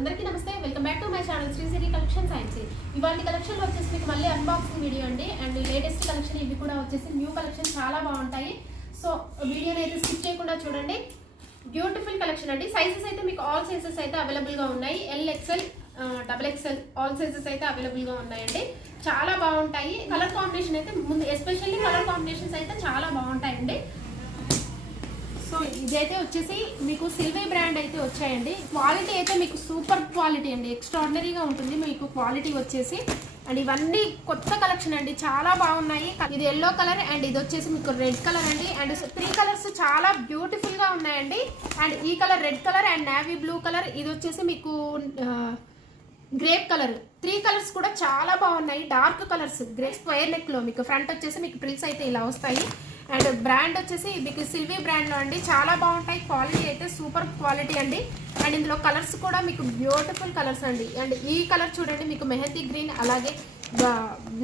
అందరికీ నమస్తే, welcome back to my channel Shri Siri collection సైన్స్. ఇవాళ కలెక్షన్లో వచ్చేసి మీకు మళ్ళీ అన్బాక్సింగ్ వీడియో అండి. అండ్ లేటెస్ట్ కలెక్షన్ ఇవి కూడా వచ్చేసి న్యూ కలెక్షన్ చాలా బాగుంటాయి. సో వీడియోని అయితే స్కిప్ చేయకుండా చూడండి. బ్యూటిఫుల్ కలెక్షన్ అండి. సైజెస్ అయితే మీకు ఆల్ సైజెస్ అయితే అవైలబుల్గా ఉన్నాయి. XL, XXL ఆల్ సైజెస్ అయితే అవైలబుల్గా ఉన్నాయండి. చాలా బాగుంటాయి. కలర్ కాంబినేషన్ అయితే ముందు ఎస్పెషల్లీ కలర్ కాంబినేషన్స్ అయితే చాలా బాగుంటాయండి. సో ఇదైతే వచ్చేసి మీకు సిల్వీ బ్రాండ్ అయితే వచ్చాయండి. క్వాలిటీ అయితే మీకు సూపర్ క్వాలిటీ అండి, ఎక్స్ట్రాడినరీగా ఉంటుంది మీకు క్వాలిటీ వచ్చేసి. అండ్ ఇవన్నీ కొత్త కలెక్షన్ అండి, చాలా బాగున్నాయి. ఇది ఎల్లో కలర్ అండ్ ఇది వచ్చేసి మీకు రెడ్ కలర్ అండి. అండ్ 3 కలర్స్ చాలా బ్యూటిఫుల్ గా ఉన్నాయండి. అండ్ ఈ colour red colour and navy blue colour, ఇది వచ్చేసి మీకు గ్రేప్ కలర్. 3 కలర్స్ కూడా చాలా బాగున్నాయి. Dark colours grey square neck లో మీకు ఫ్రంట్ వచ్చేసి మీకు ప్రిల్స్ అయితే ఇలా వస్తాయి. అండ్ బ్రాండ్ వచ్చేసి మీకు సిల్వీ బ్రాండ్లో అండి, చాలా బాగుంటాయి. క్వాలిటీ అయితే సూపర్ క్వాలిటీ అండి. అండ్ ఇందులో కలర్స్ కూడా మీకు బ్యూటిఫుల్ కలర్స్ అండి. అండ్ ఈ కలర్ చూడండి మీకు మెహందీ గ్రీన్, అలాగే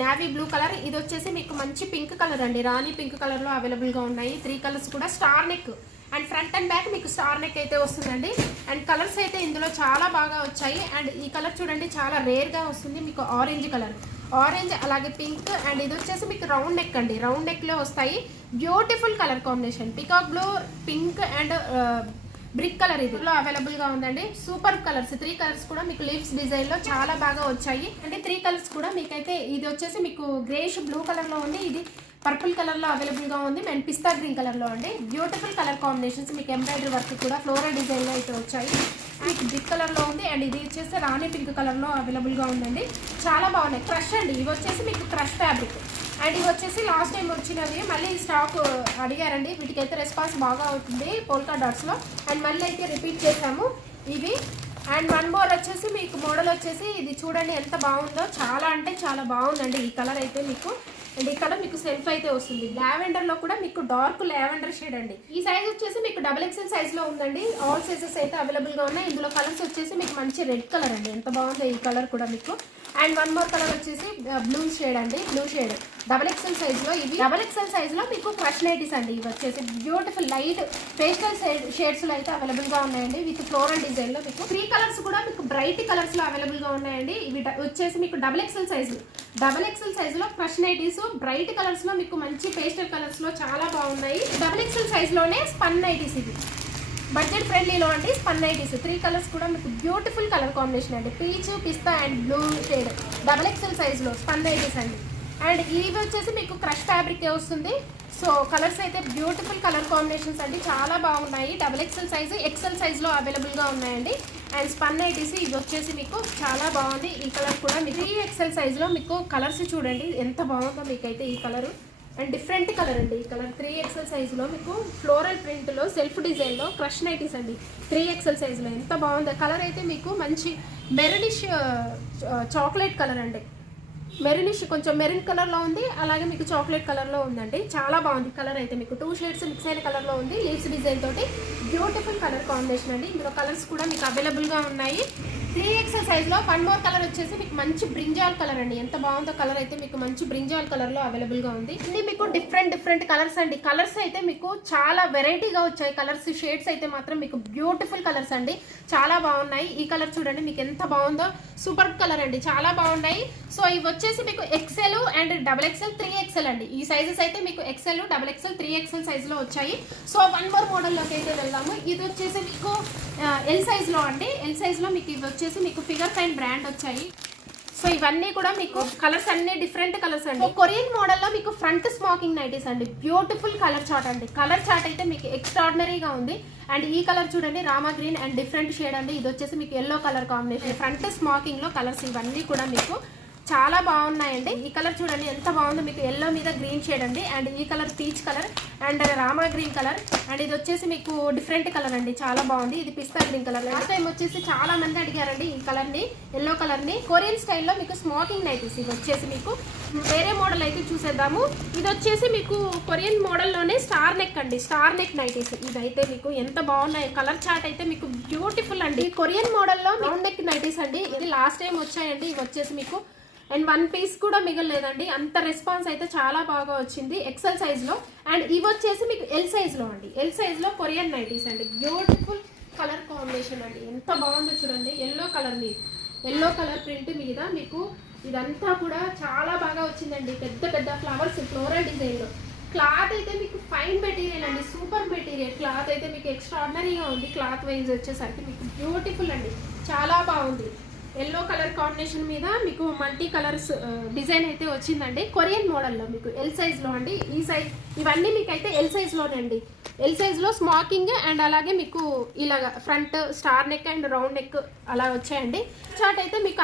నేవీ బ్లూ కలర్, ఇది వచ్చేసి మీకు మంచి పింక్ కలర్ అండి, రాణి పింక్ కలర్లో అవైలబుల్గా ఉన్నాయి. 3 కలర్స్ కూడా star neck and front and back మీకు స్టార్ నెక్ అయితే వస్తుందండి. అండ్ కలర్స్ అయితే ఇందులో చాలా బాగా వచ్చాయి. అండ్ ఈ కలర్ చూడండి చాలా రేర్గా వస్తుంది మీకు ఆరెంజ్ కలర్, ఆరెంజ్ అలాగే పింక్. అండ్ ఇది వచ్చేసి మీకు రౌండ్ నెక్ అండి, రౌండ్ నెక్లో వస్తాయి. Beautiful colour combination peacock blue, pink and brick colour ఇదిలో అవైలబుల్గా ఉందండి. సూపర్ కలర్స్ 3 కలర్స్ కూడా మీకు లీవ్స్ డిజైన్లో చాలా బాగా వచ్చాయి. అంటే 3 కలర్స్ కూడా మీకైతే ఇది వచ్చేసి మీకు గ్రేష్ బ్లూ కలర్లో ఉంది, ఇది పర్పుల్ కలర్లో అవైలబుల్గా ఉంది, అండ్ పిస్తా గ్రీన్ కలర్లో అండి. బ్యూటిఫుల్ కలర్ కాంబినేషన్స్ మీకు ఎంబ్రాయిడరీ వర్క్ కూడా ఫ్లోరల్ డిజైన్లో అయితే వచ్చాయి. మీకు బ్రిక్ కలర్లో ఉంది. అండ్ ఇది వచ్చేసి రాణి పింక్ కలర్లో అవైలబుల్గా ఉందండి. చాలా బాగున్నాయి. క్రష్ అండి, ఇవి వచ్చేసి మీకు క్రష్ ఫ్యాబ్రిక్. అండ్ ఇవి వచ్చేసి లాస్ట్ టైం వచ్చినవి మళ్ళీ స్టాక్ అడిగారండి, వీటికైతే రెస్పాన్స్ బాగా అవుతుంది పోల్కా డాట్స్లో. అండ్ మళ్ళీ అయితే రిపీట్ చేసాము ఇవి. అండ్ 1 మోర్ వచ్చేసి మీకు మోడల్ వచ్చేసి ఇది చూడండి ఎంత బాగుందో, చాలా అంటే చాలా బాగుందండి ఈ కలర్ అయితే మీకు. అండ్ ఇక్కడ మీకు సెల్ఫ్ అయితే వస్తుంది. లావెండర్లో కూడా మీకు డార్క్ లావెండర్ షేడ్ అండి. ఈ సైజ్ వచ్చేసి మీకు XXL సైజ్లో ఉందండి. ఆల్ సైజెస్ అయితే అవైలబుల్గా ఉన్నాయి. ఇందులో కలర్స్ వచ్చేసి మీకు మంచి రెడ్ కలర్ అండి, ఎంత బాగుందో ఈ కలర్ కూడా మీకు. అండ్ 1 మోర్ కలర్ వచ్చేసి బ్లూ షేడ్ అండి, బ్లూ షేడ్ XXL సైజ్లో. ఇవి XXL సైజ్లో మీకు క్రష్ నైటీస్ అండి. ఇవి వచ్చేసి బ్యూటిఫుల్ లైట్ పేస్టల్ షేడ్స్లో అయితే అవైలబుల్గా ఉన్నాయండి, విత్ ఫ్లోరల్ డిజైన్లో. మీకు 3 కలర్స్ కూడా మీకు బ్రైట్ కలర్స్లో అవైలబుల్గా ఉన్నాయండి. ఇవి వచ్చేసి మీకు XXL సైజులో క్రష్ నైటీస్ బ్రైట్ కలర్స్లో మీకు మంచి పేస్టల్ కలర్స్లో చాలా బాగున్నాయి. XXL సైజ్లోనే స్పన్ నైటీస్, ఇది బడ్జెట్ ఫ్రెండ్లీలో అండి స్పన్ నైటీస్. 3 కలర్స్ కూడా మీకు బ్యూటిఫుల్ కలర్ కాంబినేషన్ అండి, peach, pista and blue shade. XXL సైజ్లో స్పన్ నైటీస్ అండి. అండ్ ఇవి వచ్చేసి మీకు క్రష్ ఫ్యాబ్రిక్ వస్తుంది. సో కలర్స్ అయితే బ్యూటిఫుల్ కలర్ కాంబినేషన్స్ అండి, చాలా బాగున్నాయి. XXL సైజు XL సైజ్లో అవైలబుల్గా ఉన్నాయండి. అండ్ స్పన్ నైటీస్ ఇది వచ్చేసి మీకు చాలా బాగుంది. ఈ కలర్ కూడా మీకు 3XL సైజులో మీకు కలర్స్ చూడండి ఎంత బాగుందో మీకైతే ఈ కలరు. అండ్ డిఫరెంట్ కలర్ అండి ఈ కలర్. 3XL సైజులో మీకు ఫ్లోరల్ ప్రింట్లో సెల్ఫ్ డిజైన్లో క్రష్ నైటీస్ అండి, 3XL సైజులో ఎంత బాగుందో. కలర్ అయితే మీకు మంచి మెరూనిష్ చాక్లెట్ కలర్ అండి, మెరూనిష్ కొంచెం మెరూన్ కలర్లో ఉంది, అలాగే మీకు చాక్లెట్ కలర్లో ఉందండి. చాలా బాగుంది కలర్ అయితే మీకు 2 షేడ్స్ మిక్స్ అయిన కలర్లో ఉంది, లీవ్స్ డిజైన్ తోటి. బ్యూటిఫుల్ కలర్ కాంబినేషన్ అండి. ఇందులో కలర్స్ కూడా మీకు అవైలబుల్గా ఉన్నాయి. 3XL సైజ్లో 1 మోర్ కలర్ వచ్చేసి మీకు మంచి బ్రింజాల్ కలర్ అండి, ఎంత బాగుందో కలర్ అయితే మీకు మంచి బ్రింజాల్ కలర్లో అవైలబుల్గా ఉంది. ఇది మీకు డిఫరెంట్ కలర్స్ అండి. కలర్స్ అయితే మీకు చాలా వెరైటీగా వచ్చాయి. కలర్స్ షేడ్స్ అయితే మాత్రం మీకు బ్యూటిఫుల్ కలర్స్ అండి, చాలా బాగున్నాయి. ఈ కలర్ చూడండి మీకు ఎంత బాగుందో, సూపర్ కలర్ అండి, చాలా బాగున్నాయి. సో ఇవి వచ్చేసి మీకు XL అండ్ XXL 3XL అండి. ఈ సైజెస్ అయితే మీకు XL, XXL, 3XL సైజులో వచ్చాయి. సో 1 మోర్ మోడల్లోకి అయితే వెళ్దాము. ఇది వచ్చేసి మీకు L సైజ్లో అండి. L సైజ్లో మీకు ఇవి వచ్చేసి మీకు ఫిగర్ సైన్ బ్రాండ్ వచ్చాయి. సో ఇవన్నీ కూడా మీకు కలర్స్ అన్ని డిఫరెంట్ కలర్స్ అండి. కొరియన్ మోడల్లో మీకు ఫ్రంట్ స్మాకింగ్ నైటీస్ అండి, బ్యూటిఫుల్ కలర్ చార్ట్ అండి. కలర్ చార్ట్ అయితే మీకు ఎక్స్ట్రాడినరీగా ఉంది. అండ్ ఈ కలర్ చూడండి Rama green and different shade అండి. ఇది వచ్చేసి మీకు yellow colour combination. Front smacking లో కలర్స్ ఇవన్నీ కూడా మీకు చాలా బాగున్నాయండి. ఈ కలర్ చూడండి ఎంత బాగుందో, మీకు ఎల్లో మీద గ్రీన్ షేడ్ అండి. అండ్ ఈ colour peach colour and Rama green colour. And ఇది వచ్చేసి మీకు డిఫరెంట్ కలర్ అండి, చాలా బాగుంది. ఇది పిస్తా గ్రీన్ కలర్. లాస్ట్ టైం వచ్చేసి చాలా మంది అడిగారండి ఈ కలర్ ని, ఎల్లో కలర్ ని. కొరియన్ స్టైల్లో మీకు స్మోకింగ్ నైటీస్. ఇది వచ్చేసి మీకు వేరే మోడల్ అయితే చూసేద్దాము. ఇది వచ్చేసి మీకు కొరియన్ మోడల్లోనే స్టార్ నెక్ అండి, స్టార్ నెక్ నైటీస్. ఇదైతే మీకు ఎంత బాగున్నాయి. కలర్ చార్ట్ అయితే మీకు బ్యూటిఫుల్ అండి. కొరియన్ మోడల్లో రౌండ్ నెక్ నైటీస్ అండి. ఇది లాస్ట్ టైం వచ్చాయండి. ఇవి వచ్చేసి మీకు అండ్ 1 పీస్ కూడా మిగలలేదండి, అంత రెస్పాన్స్ అయితే చాలా బాగా వచ్చింది XL సైజ్లో. అండ్ ఇవి వచ్చేసి మీకు L సైజ్లో అండి, L సైజ్లో కొరియన్ నైటీస్ అండి. బ్యూటిఫుల్ కలర్ కాంబినేషన్ అండి, ఎంత బాగుందో చూడండి. ఎల్లో కలర్ ప్రింట్ మీద మీకు ఇదంతా కూడా చాలా బాగా వచ్చిందండి. పెద్ద పెద్ద ఫ్లవర్స్ ఫ్లోరల్ డిజైన్లో. క్లాత్ అయితే మీకు ఫైన్ మెటీరియల్ అండి, సూపర్ మెటీరియల్. క్లాత్ అయితే మీకు ఎక్స్ట్రాడినరీగా ఉంది. క్లాత్ వైజ్ వచ్చేసరికి మీకు బ్యూటిఫుల్ అండి, చాలా బాగుంది. ఎల్లో కలర్ కాంబినేషన్ మీద మీకు మల్టీ కలర్స్ డిజైన్ అయితే వచ్చిందండి. కొరియన్ మోడల్లో మీకు ఎల్ సైజ్లో అండి. ఈ సైజ్ ఇవన్నీ మీకు అయితే ఎల్ సైజ్లోనే అండి. ఎల్ సైజ్లో స్మాకింగ్ అండ్ అలాగే మీకు ఇలాగ front star neck and round neck అలా వచ్చాయండి. చాట్ అయితే మీకు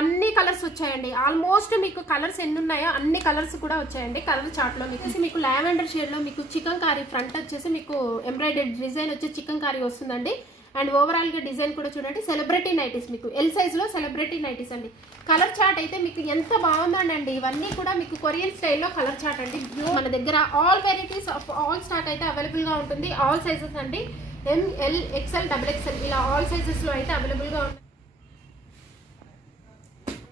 అన్ని కలర్స్ వచ్చాయండి. ఆల్మోస్ట్ మీకు కలర్స్ ఎన్ని ఉన్నాయో అన్ని కలర్స్ కూడా వచ్చాయండి. కలర్ చార్ట్లో మీకు లావెండర్ షేడ్లో మీకు చికెన్ కారీ ఫ్రంట్ వచ్చేసి మీకు ఎంబ్రాయిడరీ డిజైన్ వచ్చి చికెన్ కారీ వస్తుందండి. అండ్ ఓవరాల్గా డిజైన్ కూడా చూడండి. సెలబ్రిటీ నైటీస్ మీకు ఎల్ సైజ్లో సెలబ్రిటీ నైటీస్ అండి. కలర్ చార్ట్ అయితే మీకు ఎంత బాగుందండి. ఇవన్నీ కూడా మీకు కొరియన్ స్టైల్లో కలర్ చార్ట్ అండి. మన దగ్గర all varieties of all stock అయితే అవైలబుల్గా ఉంటుంది. ఆల్ సైజెస్ అండి, ML XL XXL ఇలా ఆల్ సైజెస్లో అయితే అవైలబుల్గా ఉంటుంది.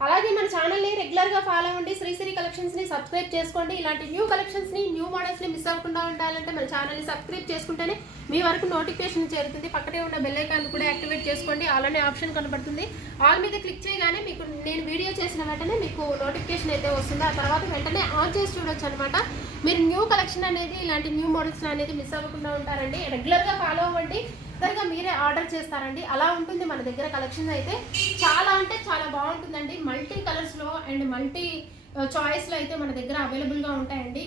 అలాగే మన ఛానల్ని రెగ్యులర్గా ఫాలో అవ్వండి. శ్రీశ్రీ కలెక్షన్స్ని సబ్స్క్రైబ్ చేసుకోండి. ఇలాంటి న్యూ కలెక్షన్స్ని న్యూ మోడల్స్ని మిస్ అవ్వకుండా ఉండాలంటే మన ఛానల్ని సబ్స్క్రైబ్ చేసుకుంటేనే మీ వరకు నోటిఫికేషన్ చేరుతుంది. పక్కనే ఉన్న బెల్ ఐకాన్ కూడా యాక్టివేట్ చేసుకోండి. అలానే ఆప్షన్ కనబడుతుంది. ఆల్ మీద క్లిక్ చేయగానే మీకు నేను వీడియో చేసిన వెంటనే మీకు నోటిఫికేషన్ అయితే వస్తుంది. ఆ తర్వాత వెంటనే ఆన్ చేసి చూడొచ్చు అనమాట. మీరు న్యూ కలెక్షన్ అనేది ఇలాంటి న్యూ మోడల్స్ అనేది మిస్ అవ్వకుండా ఉంటారండి. రెగ్యులర్గా ఫాలో అవ్వండి. త్వరగా మీరే ఆర్డర్ చేస్తారండి. అలా ఉంటుంది మన దగ్గర కలెక్షన్ అయితే. చాలా అంటే చాలా బాగుంటుందండి. మల్టీ కలర్స్లో అండ్ మల్టీ చాయిస్లో అయితే మన దగ్గర అవైలబుల్గా ఉంటాయండి.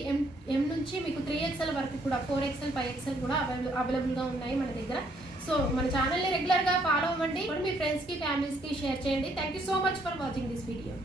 ఎం నుంచి మీకు 3XL వరకు కూడా 4XL 5XL కూడా అవైలబుల్గా ఉన్నాయి మన దగ్గర. సో మన ఛానల్ని రెగ్యులర్గా ఫాలో అవ్వండి. మీ ఫ్రెండ్స్కి ఫ్యామిలీస్కి షేర్ చేయండి. Thank you so much for watching this video.